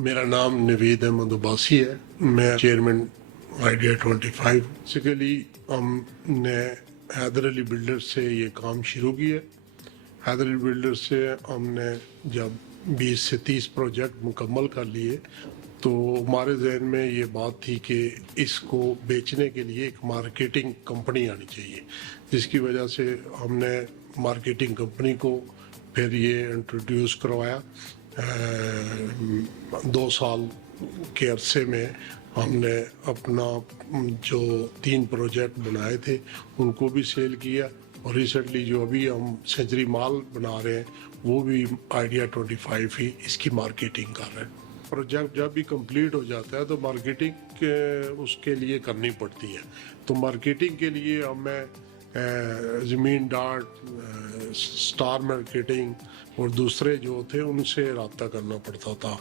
मेरा नाम नवीद अहमद अब्बासी है। मैं चेयरमैन आइडिया 25। बेसिकली हमने हैदर अली बिल्डर से ये काम शुरू किया। हैदर अली बिल्डर से हमने जब 20 से 30 प्रोजेक्ट मुकम्मल कर लिए तो हमारे जहन में ये बात थी कि इसको बेचने के लिए एक मार्केटिंग कंपनी आनी चाहिए, जिसकी वजह से हमने मार्केटिंग कंपनी को फिर ये इंट्रोड्यूस करवाया। 2 साल के अरसे में हमने अपना जो 3 प्रोजेक्ट बनाए थे उनको भी सेल किया, और रिसेंटली जो अभी हम सेंचुरी मॉल बना रहे हैं वो भी आइडिया 25 ही इसकी मार्केटिंग कर रहे हैं। प्रोजेक्ट जब भी कंप्लीट हो जाता है तो मार्केटिंग उसके लिए करनी पड़ती है। तो मार्केटिंग के लिए हमें ज़मीन डाट, स्टार मार्केटिंग और दूसरे जो थे उनसे रब्ता करना पड़ता था,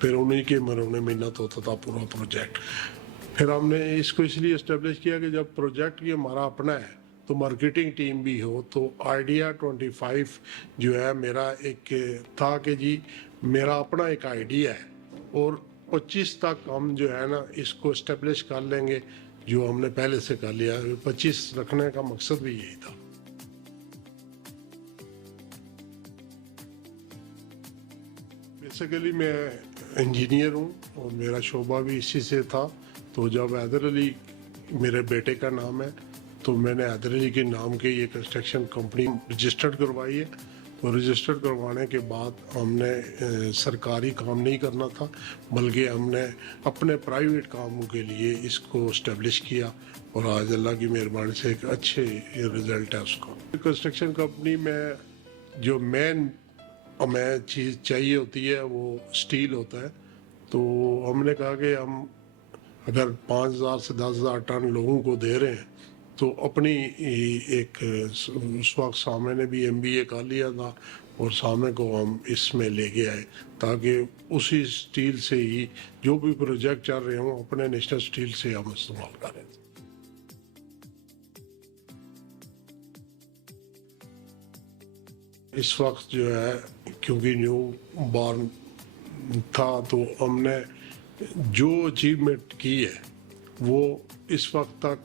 फिर उन्हीं के महीने मेहनत होता था पूरा प्रोजेक्ट। फिर हमने इसको इसलिए इस्टेब्लिश किया कि जब प्रोजेक्ट ये हमारा अपना है तो मार्केटिंग टीम भी हो। तो आइडिया 25 जो है मेरा एक था कि जी मेरा अपना एक आइडिया है, और 25 तक हम जो है ना इसको इस्टेब्लिश कर लेंगे, जो हमने पहले से कर लिया। 25 रखने का मकसद भी यही था। बेसिकली मैं इंजीनियर हूँ और मेरा शोबा भी इसी से था। तो जब हैदर अली मेरे बेटे का नाम है तो मैंने हैदर अली के नाम के ये कंस्ट्रक्शन कंपनी रजिस्टर्ड करवाई है। तो रजिस्टर्ड करवाने के बाद हमने सरकारी काम नहीं करना था, बल्कि हमने अपने प्राइवेट कामों के लिए इसको इस्टेब्लिश किया, और आज अल्लाह की मेहरबानी से एक अच्छे रिजल्ट है उसका। कंस्ट्रक्शन कंपनी में जो मेन हमें चीज़ चाहिए होती है वो स्टील होता है। तो हमने कहा कि हम अगर 5,000 से 10,000 टन लोगों को दे रहे हैं तो अपनी एक उस वक्त सामे ने भी MBA कर लिया था, और सामे को हम इसमें लेके आए ताकि उसी स्टील से ही जो भी प्रोजेक्ट चल रहे हों अपने नेशनल स्टील से हम इस्तेमाल करें। इस वक्त जो है क्योंकि न्यू बॉर्न था तो हमने जो अचीवमेंट की है वो इस वक्त तक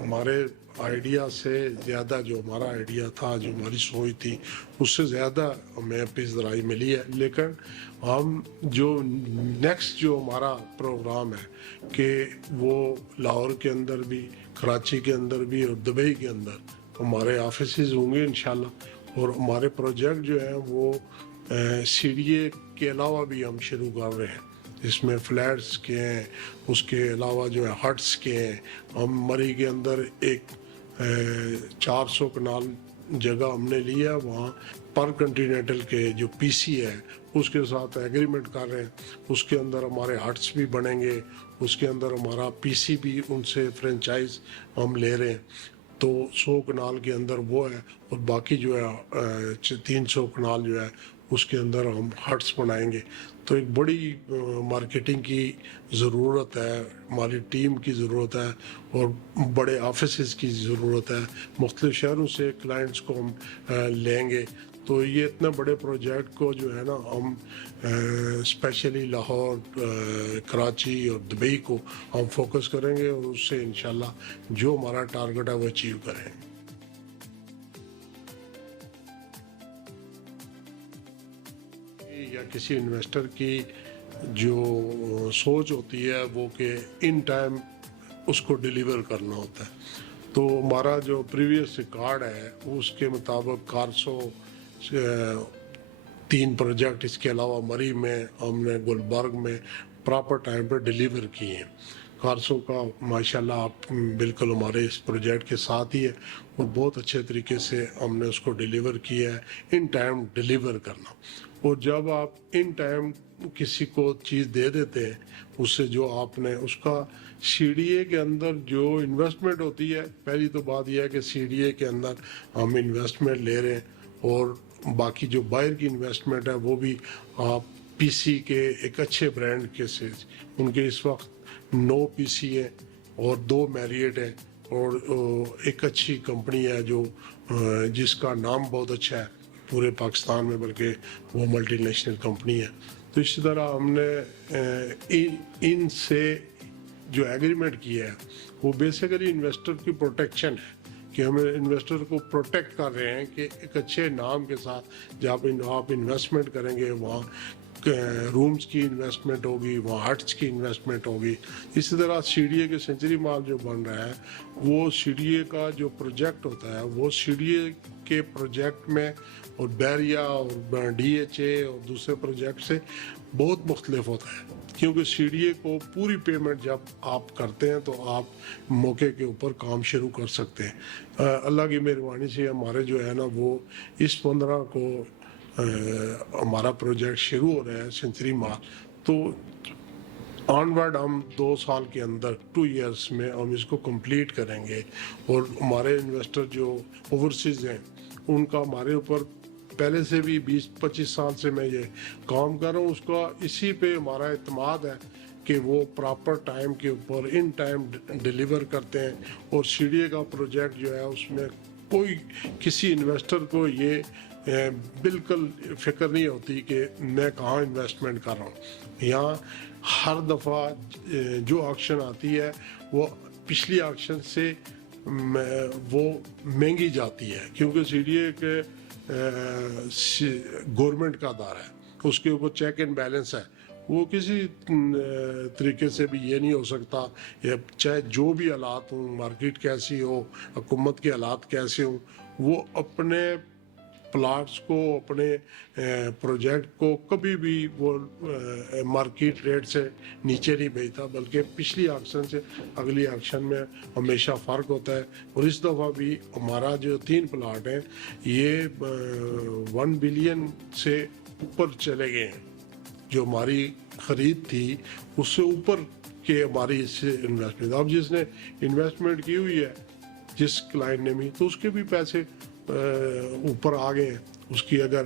हमारे आइडिया से ज़्यादा, जो हमारा आइडिया था, जो हमारी सोच थी, उससे ज़्यादा हमें पिज़राई मिली है। लेकिन हम जो नेक्स्ट जो हमारा प्रोग्राम है कि वो लाहौर के अंदर भी, कराची के अंदर भी और दुबई के अंदर हमारे ऑफिसेज होंगे इंशाल्लाह। और हमारे प्रोजेक्ट जो है वो CDA के अलावा भी हम शुरू कर रहे हैं, इसमें फ्लैट्स के हैं, उसके अलावा जो है हट्स के हैं। हम मरी के अंदर एक 400 कनाल जगह हमने लिया, वहाँ पर कंटिनेंटल के जो PC है उसके साथ एग्रीमेंट कर रहे हैं। उसके अंदर हमारे हट्स भी बनेंगे, उसके अंदर हमारा PC भी उनसे फ्रेंचाइज हम ले रहे हैं। तो 100 कनाल के अंदर वो है, और बाकी जो है 300 कनाल जो है उसके अंदर हम हट्स बनाएंगे। तो एक बड़ी मार्केटिंग की ज़रूरत है, हमारी टीम की ज़रूरत है, और बड़े ऑफिसेस की ज़रूरत है। मुख्तलिफ शहरों से क्लाइंट्स को हम लेंगे। तो ये इतने बड़े प्रोजेक्ट को जो है ना हम स्पेशली लाहौर, कराची और दुबई को हम फोकस करेंगे, और उससे इंशाल्लाह जो हमारा टारगेट है वो अचीव करेंगे। या किसी इन्वेस्टर की जो सोच होती है वो कि इन टाइम उसको डिलीवर करना होता है। तो हमारा जो प्रीवियस रिकॉर्ड है उसके मुताबिक 3 प्रोजेक्ट, इसके अलावा मरी में हमने गुलबर्ग में प्रॉपर टाइम पर डिलीवर किए हैं। 400 का माशाल्लाह आप बिल्कुल हमारे इस प्रोजेक्ट के साथ ही है, और बहुत अच्छे तरीके से हमने उसको डिलीवर किया है। इन टाइम डिलीवर करना, और जब आप इन टाइम किसी को चीज़ दे देते हैं उससे जो आपने उसका CDA के अंदर जो इन्वेस्टमेंट होती है, पहली तो बात यह है कि CDA के अंदर हम इन्वेस्टमेंट ले रहे हैं, और बाकी जो बाहर की इन्वेस्टमेंट है वो भी आप PC के एक अच्छे ब्रांड के से, उनके इस वक्त 9 PC है और 2 मैरियट है, और एक अच्छी कंपनी है जो जिसका नाम बहुत अच्छा है पूरे पाकिस्तान में, बल्कि वो मल्टीनेशनल कंपनी है। तो इसी तरह हमने इनसे जो एग्रीमेंट किया है वो बेसिकली इन्वेस्टर की प्रोटेक्शन है कि हम इन्वेस्टर को प्रोटेक्ट कर रहे हैं कि एक अच्छे नाम के साथ जब आप इन्वेस्टमेंट करेंगे वहाँ रूम्स की इन्वेस्टमेंट होगी, वहाँ हट्स की इन्वेस्टमेंट होगी। इसी तरह सीडीए के सेंचुरी मॉल जो बन रहा है वो सीडीए का जो प्रोजेक्ट होता है वो सीडीए के प्रोजेक्ट में और बैरिया और डीएचए और दूसरे प्रोजेक्ट से बहुत मुख्तलिफ होता है, क्योंकि सीडीए को पूरी पेमेंट जब आप करते हैं तो आप मौके के ऊपर काम शुरू कर सकते हैं। अल्लाह की मेहरबानी से हमारे जो है ना वो इस 15 को हमारा प्रोजेक्ट शुरू हो रहा है सेंचुरी मॉल, तो ऑनवर्ड हम 2 साल के अंदर 2 इयर्स में हम इसको कंप्लीट करेंगे। और हमारे इन्वेस्टर जो ओवरसीज़ हैं उनका हमारे ऊपर पहले से भी 20-25 साल से मैं ये काम कर रहा हूँ, उसका इसी पे हमारा एतमाद है कि वो प्रॉपर टाइम के ऊपर इन टाइम डिलीवर करते हैं। और सीडीए का प्रोजेक्ट जो है उसमें कोई किसी इन्वेस्टर को ये बिल्कुल फिक्र नहीं होती कि मैं कहाँ इन्वेस्टमेंट कर रहा हूँ। यहाँ हर दफ़ा जो ऑक्शन आती है वो पिछली ऑक्शन से वो महंगी जाती है, क्योंकि सीडीए के गवर्नमेंट का अदारा है, उसके ऊपर चेक एंड बैलेंस है। वो किसी तरीके से भी ये नहीं हो सकता, या चाहे जो भी हालात हों, मार्केट कैसी हो, हुकूमत के हालात कैसे हों, वो अपने प्लाट्स को, अपने प्रोजेक्ट को कभी भी वो मार्केट रेट से नीचे नहीं बेचता, बल्कि पिछली ऑक्शन से अगली ऑक्शन में हमेशा फ़र्क होता है। और इस दफ़ा भी हमारा जो 3 प्लाट हैं ये 1 बिलियन से ऊपर चले गए हैं। जो हमारी ख़रीद थी उससे ऊपर के हमारी इससे इन्वेस्टमेंट, अब जिसने इन्वेस्टमेंट की हुई है जिस क्लाइंट ने भी, तो उसके भी पैसे ऊपर आ गए हैं। उसकी अगर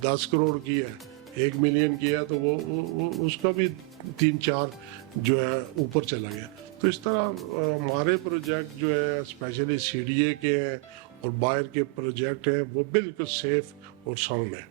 10 करोड़ की है, 1 मिलियन की है, तो वो उसका भी 3-4 जो है ऊपर चला गया। तो इस तरह हमारे प्रोजेक्ट जो है स्पेशली सीडीए के हैं और बाहर के प्रोजेक्ट हैं वो बिल्कुल सेफ और साउंड है।